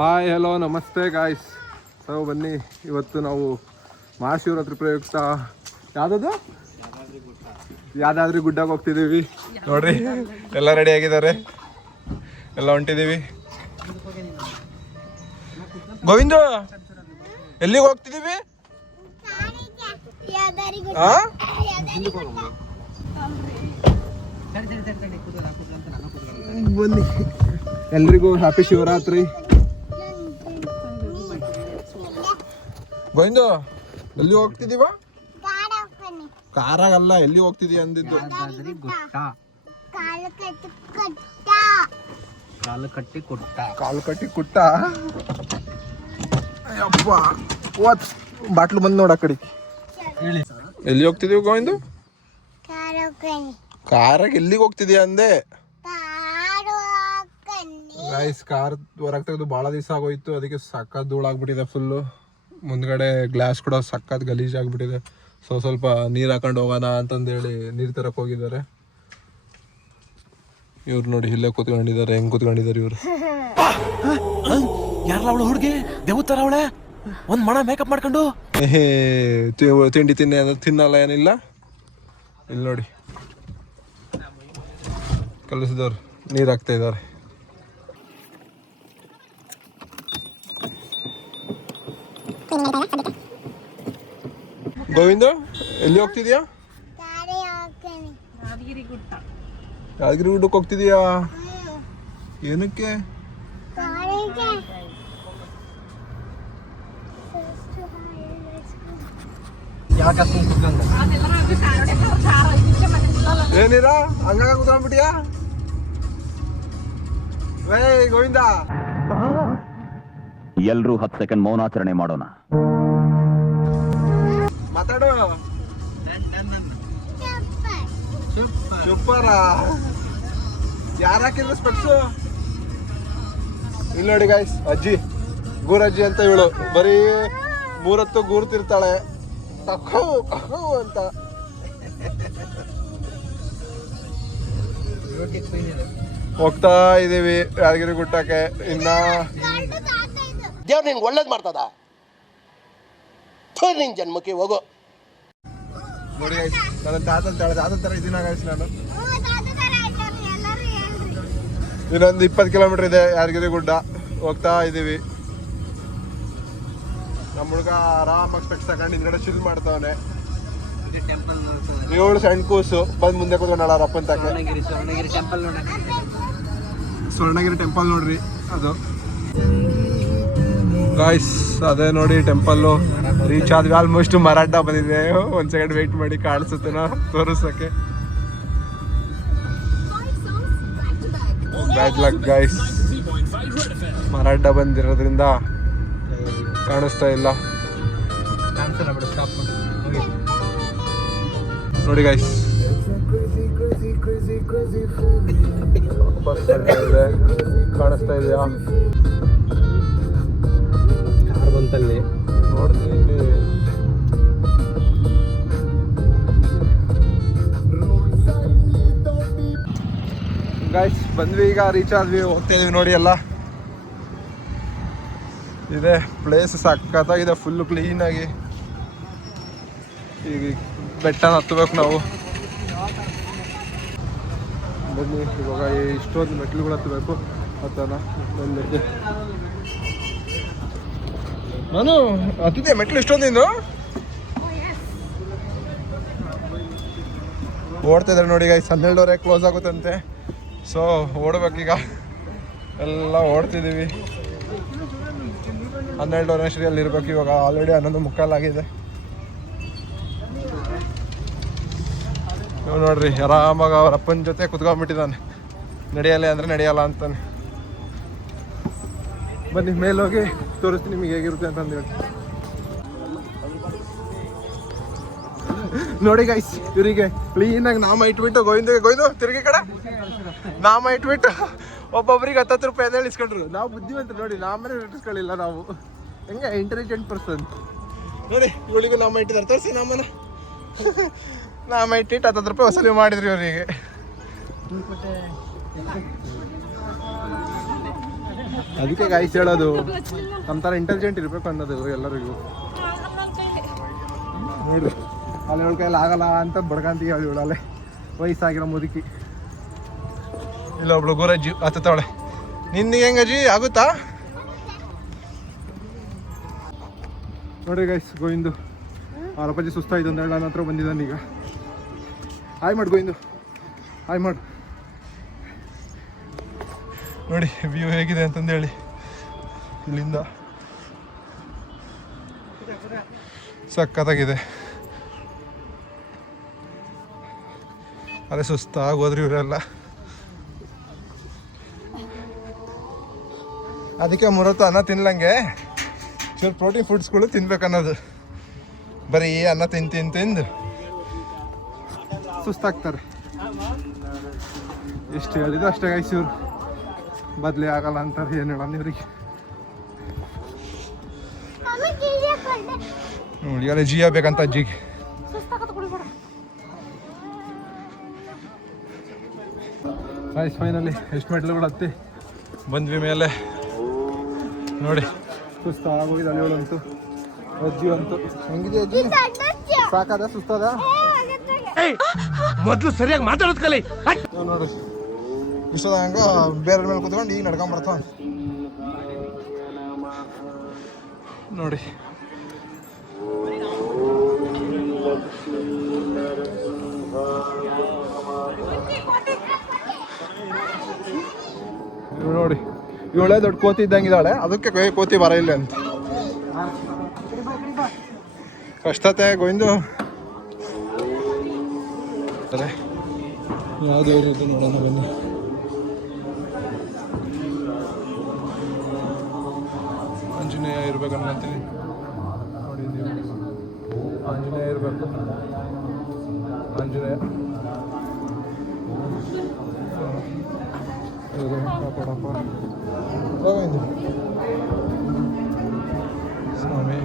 Hi hello ನಮಸ್ತೆ guys. So ಬನ್ನಿ, ಇವತ್ತು ನಾವು ಮಹಾಶಿವರಾತ್ರಿ ಪ್ರಯುಕ್ತ ಯಾದಾದ್ರಿ ಗುಡ್ಡಕ್ಕೆ ಹೋಗ್ತಿದ್ದೀವಿ. ನೋಡ್ರಿ ಎಲ್ಲ ರೆಡಿ ಆಗಿದ್ದಾರೆ, ಎಲ್ಲ ಹೊಂಟಿದ್ದೀವಿ. ಗೋವಿಂದ, ಎಲ್ಲಿಗೆ ಹೋಗ್ತಿದ್ದೀವಿ? ಬನ್ನಿ, ಎಲ್ರಿಗೂ ಹ್ಯಾಪಿ ಶಿವರಾತ್ರಿ. ಗೋವಿಂದ, ಎಲ್ಲಿ ಹೋಗ್ತಿದೀವ? ಕಾರಾಗಲ್ಲ, ಎಲ್ಲಿ ಹೋಗ್ತಿದೀಯ ಅಂದಿದ್ದು? ಕಾಲು ಕಟ್ಟಿ ಕುಟ್ಟ. ಅಪ್ಪ ಬಾಟ್ಲು ಬಂದ್ ನೋಡ ಕಡೆ. ಎಲ್ಲಿ ಹೋಗ್ತಿದೀವಿ ಗೋವಿಂದ? ಕಾರಾಗ ಎಲ್ಲಿಗೆ ಹೋಗ್ತಿದೀಯ ಅಂದೆ? ಗೈಸ್, ಕಾರ್ ಹೊರಗೆ ತೆಗೆದು ಭಾಳ ದಿವಸ ಆಗೋಯ್ತು, ಅದಕ್ಕೆ ಸಕ್ಕತ್ ಧೂಳಾಗ್ಬಿಟ್ಟಿದೆ ಫುಲ್ಲು. ಮುಂದ್ಗಡೆ ಗ್ಲಾಸ್ ಕೂಡ ಸಕ್ಕತ್ ಗಲೀಜ್ ಆಗ್ಬಿಟ್ಟಿದೆ. ಸ್ವಲ್ಪ ನೀರು ಹಾಕೊಂಡು ಹೋಗೋಣ ಅಂತಂದೇಳಿ ನೀರು ತರಕ್ಕೆ ಹೋಗಿದ್ದಾರೆ. ಇವ್ರು ನೋಡಿ ಇಲ್ಲೇ ಕೂತ್ಕೊಂಡಿದ್ದಾರೆ. ಹೆಂಗ್ ಕೂತ್ಕೊಂಡಿದ್ದಾರೆ ಇವ್ರು? ಯಾರಲ್ಲ ಅವಳು ಹುಡುಗಿ? ದೇವತರ ಅವಳೆ, ಒಂದ್ ಮಣ ಮೇಕಪ್ ಮಾಡ್ಕೊಂಡು. ತಿಂಡಿ ತಿನ್ನಲ್ಲ ಏನಿಲ್ಲ. ಇಲ್ಲಿ ನೋಡಿ, ಕಲಿಸಿದವ್ರು ನೀರು ಹಾಕ್ತಾ ಇದ್ದಾರೆ. ಗೋವಿಂದ, ಎಲ್ಲಿ ಹೋಗ್ತಿದ್ಯಾ? ಯಾದಗಿರಿ ಗುಡ್ಡಕ್ಕೆ ಹೋಗ್ತಿದ್ಯಾ? ಏನಕ್ಕೆ? ಏನಿರ ಹಂಗಾಗ ಕೂತ್ಕೊಂಡ್ಬಿಟ್ಟಿಯಾ? ಗೋವಿಂದ, ಎಲ್ರೂ 10 ಸೆಕೆಂಡ್ ಮೌನಾಚರಣೆ ಮಾಡೋಣ. ಮಾತಾಡು. ಸೂಪರ್. ಯಾರು ಹಾಕಿದ್ರು ಸ್ಪೆಕ್ಸು? ಇಲ್ಲಿ ನೋಡಿ ಗೈಸ್, ಅಜ್ಜಿ, ಗೂರಜ್ಜಿ ಅಂತ ಇವಳು. ಬರೀ 3 ಹೊತ್ತು ಗೂರ್ತಿರ್ತಾಳೆ ಅಂತ. ಹೋಗ್ತಾ ಇದೀವಿ ಯಾದಗಿರಿ ಗುಡ್ಡಕ್ಕೆ. ಇನ್ನ ದೇವ್ರು ನಿಂಗೆ ಒಳ್ಳೇದು ಮಾಡ್ತದ, ನಿನ್ ಜನ್ಮಕ್ಕೆ ಹೋಗೋ. ನೋಡಿ ಗೈಸ್, ನನ್ನ ತಾತನ ತರ ಇದೀನ ಗೈಸ್ ನಾನು. ಇನ್ನೊಂದು 20 ಕಿಲೋಮೀಟರ್ ಇದೆ ಯಾದಗಿರಿ ಗುಡ್ಡ. ಹೋಗ್ತಾ ಇದೀವಿ. ನಮ್ಮ ಹುಡುಗ ಆರಾಮಾಗಿ ಸ್ಪೆಕ್ಸ್ ತಗೊಂಡು ಹಿಂದ್ಗಡೆ ಚಿಲ್ ಮಾಡ್ತಾವನೆ. 7 ಸಣ್ಣ ಕೂಸು ಬಂದು ಮುಂದೆ ಕೂತ್ಕೊಂಡಾಳ ಅಪ್ಪನ ತಕ್ಕ. ಸ್ವರ್ಣಗಿರಿ ಟೆಂಪಲ್ ನೋಡ್ರಿ ಅದು ಗಾಯ್ಸ್. ಅದೇ ನೋಡಿ ಟೆಂಪಲ್ಲು. ರೀಚ್ ಆದ್ವಿ, ಆಲ್ಮೋಸ್ಟ್ ಮರಾಠ ಬಂದಿದೆ. ಒಂದ್ ಸೆಕೆಂಡ್ ವೆಯ್ಟ್ ಮಾಡಿ, ಕಾಣಿಸುತ್ತೇನೋ ತೋರಿಸಕ್ಕೆ. ಬ್ಯಾಡ್ ಲಕ್ ಗೈಸ್, ಮರಾಠ ಬಂದಿರೋದ್ರಿಂದ ಕಾಣಿಸ್ತಾ ಇಲ್ಲ. ನೋಡಿ ಗೈಸ್, ಬಸ್ ಇದೆ, ಕಾಣಿಸ್ತಾ ಇದೆಯಾ? ಬಂತಲ್ಲಿ ನೋಡ್ತೀನಿ. ಗೈಸ್ ಬಂದ್ವಿ, ಈಗ ರೀಚ್ ಆದ್ವಿ, ಹೋಗ್ತಾ ಇದೀವಿ. ನೋಡಿ ಎಲ್ಲ ಇದೆ, ಪ್ಲೇಸ್ ಸಕ್ಕತ್ತಾಗಿದೆ, ಫುಲ್ಲು ಕ್ಲೀನಾಗಿ. ಈಗ ಬೆಟ್ಟನ ಹತ್ತಬೇಕು ನಾವು. ಬನ್ನಿ, ಇವಾಗ ಇಷ್ಟೊಂದು ಮೆಟ್ಲುಗಳು ಹತ್ತಬೇಕು. ಹತ್ತೋಣ. ನಾನು ಹತ್ತಿದ್ದೆ ಮೆಟ್ಲು ಇಷ್ಟೊಂದು. ಓಡ್ತಾ ಇದ್ದಾರೆ ನೋಡಿ ಗೈಸ್. 12:30 ಕ್ಲೋಸ್ ಆಗುತ್ತಂತೆ. ಸೊ ಓಡ್ಬೇಕೀಗ. ಎಲ್ಲ ಓಡ್ತಿದ್ದೀವಿ. 12:30 ಅಷ್ಟರಲ್ಲಿ ಇರ್ಬೇಕು. ಇವಾಗ ಆಲ್ರೆಡಿ 11:45 ಆಗಿದೆ. ನೋಡ್ರಿ, ಆರಾಮಾಗ ಅವ್ರ ಅಪ್ಪನ ಜೊತೆ ಕುತ್ಕೊಂಡ್ಬಿಟ್ಟಿದ್ದಾನೆ. ನಡೆಯಲ್ಲ ಅಂದರೆ ನಡೆಯಲ್ಲ ಅಂತಾನೆ. ಬನ್ನಿ ಮೇಲೋಗಿ ತೋರಿಸ್ತೀನಿ ನಿಮಗೆ ಹೇಗಿರುತ್ತೆ ಅಂತಂದೇಳಿ. ನೋಡಿ ಗೈಸ್, ಇವರಿಗೆ ಕ್ಲೀನಾಗಿ ನಾಮ ಇಟ್ಬಿಟ್ಟು ಗೋವಿಂದ ತಿರುಗಿ ಕಡೆ ನಾಮ ಇಟ್ಬಿಟ್ಟು ಒಬ್ಬೊಬ್ರಿಗೆ 10 ರೂಪಾಯಿ ಅಂತ ಇಸ್ಕೊಂಡ್ರು. ನಾವು ಬುದ್ಧಿವಂತ ನೋಡಿ, ನಾಮನೇ ಇಟ್ಟಿಸ್ಕೊಳ್ಳಿಲ್ಲ ನಾವು. ಹೆಂಗೆ ಇಂಟೆಲಿಜೆಂಟ್ ಪರ್ಸನ್ ನೋಡಿ. ಇವಳಿಗೂ ನಾಮ ಇಟ್ಟಿದ್ದಾರೆ, ತೋರಿಸಿ ನಾಮನ. ನಾಮ ಇಟ್ಟಿಟ್ಟು 10 ರೂಪಾಯಿ ವಸೂಲಿ ಮಾಡಿದ್ರಿ ಅವರಿಗೆ. ಅದಕ್ಕೆ ಗಾಯ್ಸ್ ಹೇಳೋದು ನಮ್ಮ ಥರ ಇಂಟೆಲಿಜೆಂಟ್ ಇರಬೇಕು ಅನ್ನೋದು ಎಲ್ಲರಿಗೂ. ನೋಡ್ರಿ ಅಲ್ಲಿ ಅವಳ ಕೈಯಲ್ಲಿ ಆಗಲ್ಲ ಅಂತ ಬಡ್ಕಂತೀವಿ ಅವಳು ಅಲ್ಲೇ ವಯಸ್ಸಾಗಿರೋ ಮುದುಕಿ. ಇಲ್ಲ ಒಬ್ಳು ಗೋರಜ್ಜಿ ಹತ್ತವಳೆ. ನಿನ್ಗೆ ಹೆಂಗಜ್ಜಿ ಆಗುತ್ತಾ? ನೋಡಿ ಗೈಸ್ ಗೋವಿಂದು ಅವ್ರ ಅಪ್ಪಾಜಿ ಸುಸ್ತಾಯ್ತು ಅಂದೇಳಿ ನನ್ನ ಹತ್ರ ಬಂದಿದ್ದಾನೆ ಈಗ. ಹಾಯ್ ಮಾಡಿ ಗೋವಿಂದು, ಹಾಯ್ ಮಾಡು. ನೋಡಿ ವ್ಯೂ ಹೇಗಿದೆ ಅಂತಂದೇಳಿ ಇಲ್ಲಿಂದ ಸಕ್ಕತ್ತಾಗಿದೆ. ಅದೇ ಸುಸ್ತಾಗಿ ಹೋದ್ರಿ ಇವರೆಲ್ಲ. ಅದಕ್ಕೆ ಮೂರೊತ್ತು ಅನ್ನ ತಿನ್ಲಂಗೆ ಚೂರು ಪ್ರೋಟೀನ್ ಫುಡ್ಸ್ಗಳು ತಿನ್ಬೇಕನ್ನೋದು. ಬರೀ ಅನ್ನ ತಿಂದು ಸುಸ್ತಾಗ್ತಾರೆ. ಎಷ್ಟು ಹೇಳಿದ್ರು ಅಷ್ಟೇ ಗಾಯ್ಸ್, ಇವ್ರು ಬದಲಿ ಆಗಲ್ಲ ಅಂತಾರೆ. ಏನು ಹೇಳೋಣ ಇವ್ರಿಗೆ. ನೋಡಿ ಅಲ್ಲಿ ಜಿ ಆಗ್ಬೇಕಂತ ಅಜ್ಜಿಗೆ. ಗಾಯ್ಸ್ ಫೈನಲಿ ಎಷ್ಟು ಮೆಟ್ಲುಗಳು ಹತ್ತಿ ಬಂದ್ವಿ ಮೇಲೆ. ನೋಡಿ ಸುಸ್ತಾಗೋಗಿದೆ ಅಲ್ಲಿಗಳಂತೂ. ಅಜ್ಜಿ ಅಂತೂ ಹೆಂಗಿದೆ ಅಜ್ಜಿ? ಸಾಕಾದ ಸುಸ್ತದ? ಮೊದಲು ಸರಿಯಾಗಿ ಮಾತಾಡೋದು ಕಲಿ. ನೋಡ್ರಿ ಇಷ್ಟದ ಹಂಗ ಬೇರೆ ಮೇಲೆ ಕೂತ್ಕೊಂಡು ಈಗ ನಡ್ಕೊಂಬರ್ತಾವ ನೋಡಿ. ನೋಡಿ ಇವಳೆ ದೊಡ್ಡ ಕೋತಿ ಇದ್ದಂಗಿದ್ದಾಳೆ, ಅದಕ್ಕೆ ಕೋತಿ ಬರ ಇಲ್ಲ ಅಂತ ಕಷ್ಟತೆ ಗೋವಿಂದು. ಯಾವ್ದು ಇರುತ್ತೆ ನೋಡೋಣ ಬನ್ನಿ. ಆಂಜನೇಯ ಇರ್ಬೇಕಂತೀನಿ ನೋಡಿ ನೀವು. ಆಂಜನೇಯ ಇರಬೇಕು, ಆಂಜನೇಯ ಕಾಪಾಡಪ್ಪ ಗೋವಿಂದ ಸ್ವಾಮಿ.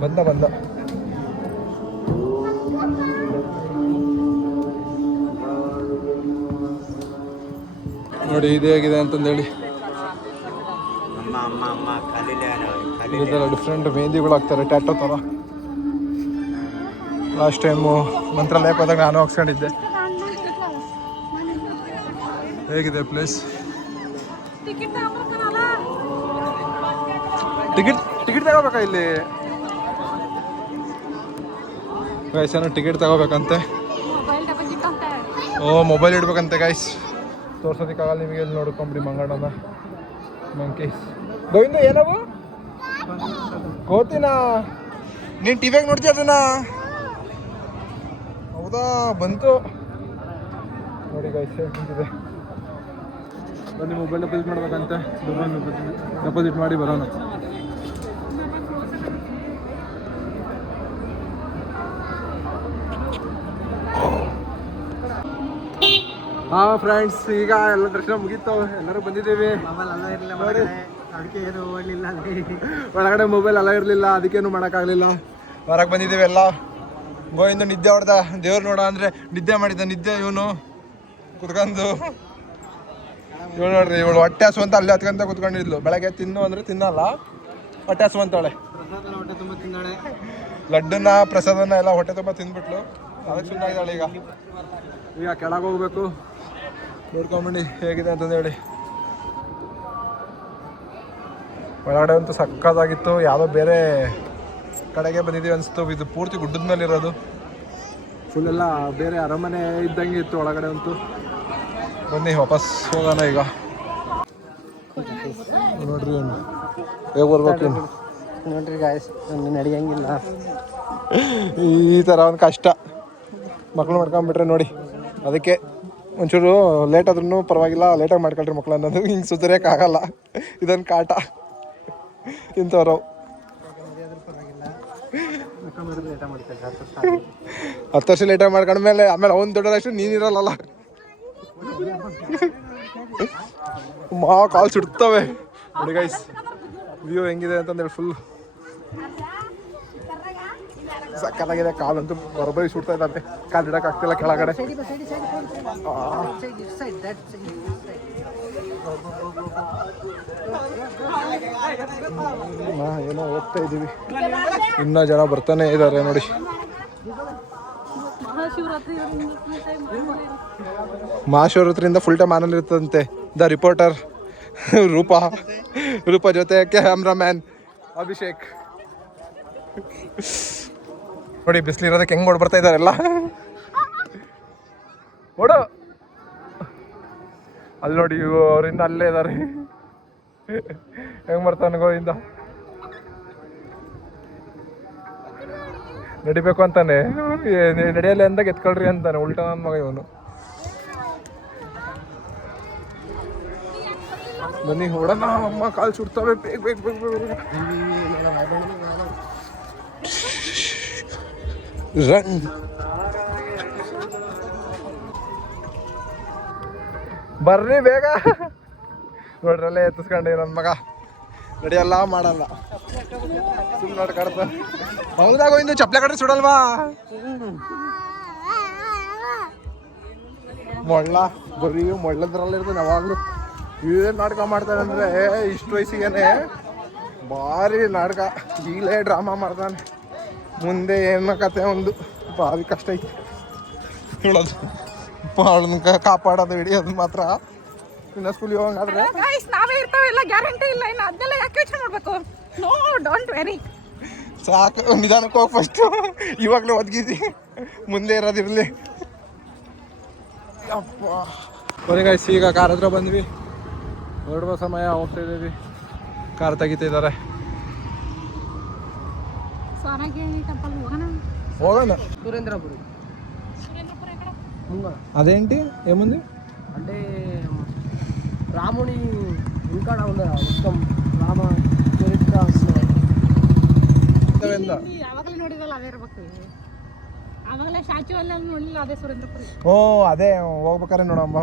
ಬಂದ ನೋಡಿ ಇದು ಹೇಗಿದೆ ಅಂತಂದೇಳಿ. ಡಿಫ್ರೆಂಟ್ ಮೆಹಂದಿಗಳು ಹಾಕ್ತಾರೆ ಟ್ಯಾಟೋ ಥರ. ಲಾಸ್ಟ್ ಟೈಮು ಮಂತ್ರಾಲಯಕ್ಕೆ ಹೋದಾಗ ನಾನು ಹಾಕ್ಸ್ಕೊಂಡಿದ್ದೆ. ಹೇಗಿದೆ ಪ್ಲೇಸ್? ಟಿಕೆಟ್ ತಗೋಬೇಕಾ ಇಲ್ಲಿ? ಗೈಸ್ ಟಿಕೆಟ್ ತಗೋಬೇಕಂತೆ. ಓ ಮೊಬೈಲ್ ಇಡ್ಬೇಕಂತೆ ಗೈಸ್. ತೋರ್ಸೋದಕ್ಕಾಗಲ್ಲ ನಿಮಗೆ. ಇಲ್ಲಿ ನೋಡ್ಕೊಂಬಿಡಿ ಮಂಗಣ್ಣನ ಮಂಕೀಸ್. ಗೋವಿಂದ ಏನವು? ಕೋತಿನಾ? ನೀನು ಟಿವಿಯಾಗ ನೋಡ್ತೀಯ ಅದನ್ನ? ಹೌದಾ, ಬಂತು ನೋಡಿ ಗೈಸ್ ನಿಂತಿದೆ. ಬನ್ನಿ ಮೊಬೈಲ್ ಡೆಪಾಸಿಟ್ ಮಾಡ್ಬೇಕಂತೆ. ಡೆಪಾಸಿಟ್ ಮಾಡಿ ಬರೋಣ. ಹಾಂ ಫ್ರೆಂಡ್ಸ್, ಈಗ ಎಲ್ಲ ದರ್ಶನ ಮುಗೀತು, ಎಲ್ಲರೂ ಬಂದಿದ್ದೀವಿ. ಒಳಗಡೆ ಮೊಬೈಲ್ ಅಲ್ಲ ಇರಲಿಲ್ಲ, ಅದಕ್ಕೇನು ಮಾಡೋಕ್ಕಾಗಲಿಲ್ಲ. ಹೊರಗೆ ಬಂದಿದ್ದೀವಿ ಎಲ್ಲ. ಗೋವಿಂದ ನಿದ್ದೆ ಹೊಡೆದ. ದೇವ್ರು ನೋಡ ಅಂದರೆ ನಿದ್ದೆ ಮಾಡಿದ್ದ. ನಿದ್ದೆ ಇವನು ಕುತ್ಕೊಂಡು ಇವಳು ನೋಡ್ರಿ, ಇವಳು ಹೊಟ್ಟೆ ಹಸುವಂತ ಅಲ್ಲೇ ಹತ್ಕೊಂತ ಕುತ್ಕೊಂಡಿದ್ಲು. ಬೆಳಗ್ಗೆ ತಿನ್ನು ಅಂದರೆ ತಿನ್ನಲ್ಲ, ಹೊಟ್ಟೆ ಹಸುವಂತಾಳೆ. ಲಡ್ಡನ್ನ ಪ್ರಸಾದನ ಎಲ್ಲ ಹೊಟ್ಟೆ ತುಂಬ ತಿಂದ್ಬಿಟ್ಲು. ಅದಕ್ಕೆ ಸುಮ್ಮನಾಗಿದ್ದಾಳೆ. ಈಗ ಕೆಳಗೆ ಹೋಗ್ಬೇಕು. ನೋಡ್ಕೊಂಬಿಡಿ ಹೇಗಿದೆ ಅಂತಂದೇಳಿ. ಒಳಗಡೆ ಅಂತೂ ಸಕ್ಕತ್ತಾಗಿತ್ತು. ಯಾವುದೋ ಬೇರೆ ಕಡೆಗೆ ಬಂದಿದ್ದೀವಿ ಅನಿಸ್ತು. ಇದು ಪೂರ್ತಿ ಗುಡ್ಡದ ಮೇಲೆ ಇರೋದು. ಫುಲ್ಲೆಲ್ಲ ಬೇರೆ ಅರಮನೆ ಇದ್ದಂಗೆ ಇತ್ತು ಒಳಗಡೆ ಅಂತೂ. ಬನ್ನಿ ವಾಪಸ್ ಹೋಗೋಣ ಈಗ. ನೋಡ್ರಿ ಹೇಗೆ ಬರ್ಬೇಕು ನೋಡ್ರಿ ಗಾಯ್ಸ್, ನಡೆಯಂಗಿಲ್ಲ. ಈ ಥರ ಒಂದು ಕಷ್ಟ ಮಕ್ಳು ಮಾಡ್ಕೊಂಬಿಟ್ರೆ ನೋಡಿ. ಅದಕ್ಕೆ ಒಂಚೂರು ಲೇಟ್ ಆದ್ರೂ ಪರವಾಗಿಲ್ಲ, ಲೇಟಾಗಿ ಮಾಡ್ಕೊಳ್ರಿ ಮಕ್ಳು ಅನ್ನೋದು. ಹಿಂಗೆ ಸುತ್ತರಿಯೋಕ್ಕಾಗಲ್ಲ, ಇದೊಂದು ಕಾಟ ಇಂಥವ್ರು. 10 ವರ್ಷ ಲೇಟಾಗಿ ಮಾಡ್ಕೊಂಡ್ಮೇಲೆ ಆಮೇಲೆ ಅವ್ನು ದೊಡ್ಡದಷ್ಟು ನೀನಿರಲ್ಲ. ಕಾಲು ಸುಡ್ತವೆ ನೋಡಿ ಗೈಸ್. ವ್ಯೂ ಹೆಂಗಿದೆ ಅಂತಂದೇಳಿ ಫುಲ್ ಸಕ್ಕತ್ತಾಗಿದೆ. ಕಾಲಂತೂ ಬರೋಬ್ಬರಿ ಸುಡ್ತಾ ಇದ್ದಂತೆ. ಕಾಲು ಇಡಕ್ಕೆ ಆಗ್ತಿಲ್ಲ ಕೆಳಗಡೆ. ಏನೋ ಹೋಗ್ತಾ ಇದೀವಿ, ಇನ್ನೂ ಜನ ಬರ್ತಾನೆ ಇದ್ದಾರೆ ನೋಡಿ. ಮಹಾಶಿವರಾತ್ರಿಯಿಂದ ಫುಲ್ ಟೈಮ್ ಆನಲ್ಲಿ ಇರ್ತದಂತೆ. ದ ರಿಪೋರ್ಟರ್ ರೂಪ ಜೊತೆ ಕ್ಯಾಮ್ರಾಮ್ಯಾನ್ ಅಭಿಷೇಕ್ ನೋಡಿ. ಬಿಸಿಲಿರೋದಕ್ಕೆ ಹೆಂಗ್ ಓಡ್ ಬರ್ತಾ ಇದಾರೆಲ್ಲ. ಓಡು ಅಲ್ಲಿ ನೋಡಿ, ಅವರಿಂದ ಅಲ್ಲೇ ಇದಾರೆ. ಹೆಂಗ್ ಬರ್ತಾನೆ ಗೋವಿಂದ, ನಡಿಬೇಕು ಅಂತಾನೆ. ನಡೆಯಲ್ಲ ಅಂದಾಗ ಎತ್ಕೊಳ್ರಿ ಅಂತಾನೆ. ಉಲ್ಟಾ ನನ್ನ ಮಗ ಇವನು. ಬನ್ನಿ ಹೊಡೋಣ, ಅಮ್ಮ ಕಾಲು ಸುಡ್ತವೆ. ಬೇಗ ಬೇಗ ಬೇಗ ಬೇಗ ರನ್. ಬರ್ರಿ ಬೇಗ. ನೋಡ್ರಲ್ಲೇ ಎತ್ತಿಸ್ಕೊಂಡೆ ನನ್ನ ಮಗ. ನಡೆಯಲ್ಲ ಮಾಡಲ್ಲ, ಸುಮ್ಮನೆ ನೋಡ್ಕಾಡ್ತ. ಹೌದಾಗ ಇಂದು ಚಪ್ಪಲೆ ಕಟ್ರೆ ಸುಡಲ್ವಾ? ಮೊಳ್ಳ ಬರೀ ಮೊಳ್ಳದ್ರಲ್ಲಿ ಇರ್ತಾನೆ ಯಾವಾಗಲೂ. ಏನ್ ನಾಟಕ ಮಾಡ್ತಾನೆ ಅಂದ್ರೆ ಇಷ್ಟು ವಯಸ್ಸಿಗೇನೆ ಭಾರಿ ನಾಟಕ. ಈಗಲೇ ಡ್ರಾಮಾ ಮಾಡ್ತಾನೆ. ಮುಂದೆ ಏನೋ ಕತೆ ಒಂದು ಭಾರಿ ಕಷ್ಟ ಐತಿ ಹೇಳೋದು. ಅವಳನ್ನ ಕಾಪಾಡೋದು ಹಿಡಿಯೋದು ಮಾತ್ರ. ಇನ್ನು ಸ್ಕೂಲ್ ಹೋಗಂಗಾದ್ರೆ ನಾವೇ ಇರ್ತಾವೆಲ್ಲ ಗ್ಯಾರಂಟಿ ಇಲ್ಲ. ಇನ್ನು ಅದನ್ನೆಲ್ಲ ಯಾಕೆ ಯೋಚನೆ ಮಾಡ್ಬೇಕು? No, don't worry. ಸಾಕು, ನಿಧಾನಕ್ಕೆ ಹೋಗಿ ಫಸ್ಟು. ಇವಾಗಲೇ ಒದಗಿಸಿ, ಮುಂದೆ ಇರೋದಿರಲಿ. ಅಪ್ಪ ಕೊನೆಗಾಯ್ಸಿ ಈಗ ಕಾರ್ ಹತ್ರ ಬಂದ್ವಿ. ಹೊರಡುವ ಸಮಯ, ಹೋಗ್ತಾ ಇದ್ದೀವಿ. ಕಾರ್ ತೆಗಿತಿದ್ದಾರೆ. ಹೋಗೋಣ. సురేంద్రపురి అదేంటి ఏముంది అంటే రాముని ఇంకా ఉందా మొత్తం రామ చరిత్ర ಯಾವಾಗಲೇ ನೋಡಿರಲ್ಲ ಅವೇ ಇರ್ಬೇಕು. ಆವಾಗಲೇ ಸ್ಟ್ಯಾಚು ಎಲ್ಲ ನೋಡಿಲ್ಲ, ಅದೇ ಸುರೇಂದ್ರಪುರಿ. ಓ ಅದೇ ಹೋಗ್ಬೇಕಾರೆ ನೋಡಮ್ಮ,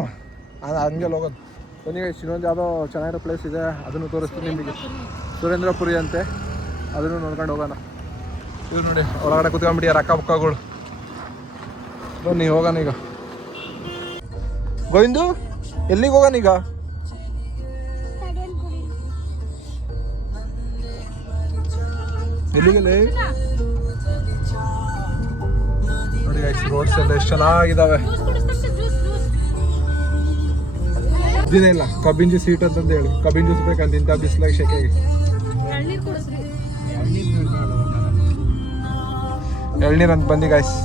ಅದು ಹಂಗೆ ಹೋಗೋದು. ಕೊನೆಗೆ ಇನ್ನೊಂದು ಯಾವುದೋ ಚೆನ್ನಾಗಿರೋ ಪ್ಲೇಸ್ ಇದೆ, ಅದನ್ನು ತೋರಿಸ್ತೀನಿ ನಿಮಗೆ. ಸುರೇಂದ್ರಪುರಿ ಅಂತೆ, ಅದನ್ನು ನೋಡ್ಕೊಂಡು ಹೋಗೋಣ. ಇವ್ರು ನೋಡಿ ಒಳಗಡೆ ಕುತ್ಕೊಂಡ್ಬಿಟ್ಟಿಯಾರ ಅಕ್ಕ ಪಕ್ಕಗಳು. ಬನ್ನಿ ಹೋಗೋಣ ಈಗ. ಗೋವಿಂದು ಎಲ್ಲಿಗೆ ಹೋಗೋಣ ಈಗ? ಎಲ್ಲಿಗೆಲ್ಲ ನೋಡಿ ರೋಡ್ಸ್ ಎಲ್ಲ ಎಷ್ಟು ಚೆನ್ನಾಗಿದ್ದಾವೆ. ದಿನ ಇಲ್ಲ ಕಬ್ಬಿನ ಜ್ಯೂಸ್ ಸೀಟ್ ಅಂತಂದು ಹೇಳಿ. ಕಬ್ಬಿನ ಜ್ಯೂಸ್ ಬೇಕಂತ ಇಂಥ ಬಿಸಿಲಾಗಿ ಶೆಕೆಗೆ. ಎಳ್ನೀರು ಅಂತ ಬಂದು ಗಾಯ್ಸ್,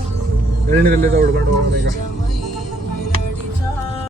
ಎಳ್ನೀರಲ್ಲಿದೆ ಹುಡ್ಕೊಂಡು ಹೋಗೋಣ ಈಗ.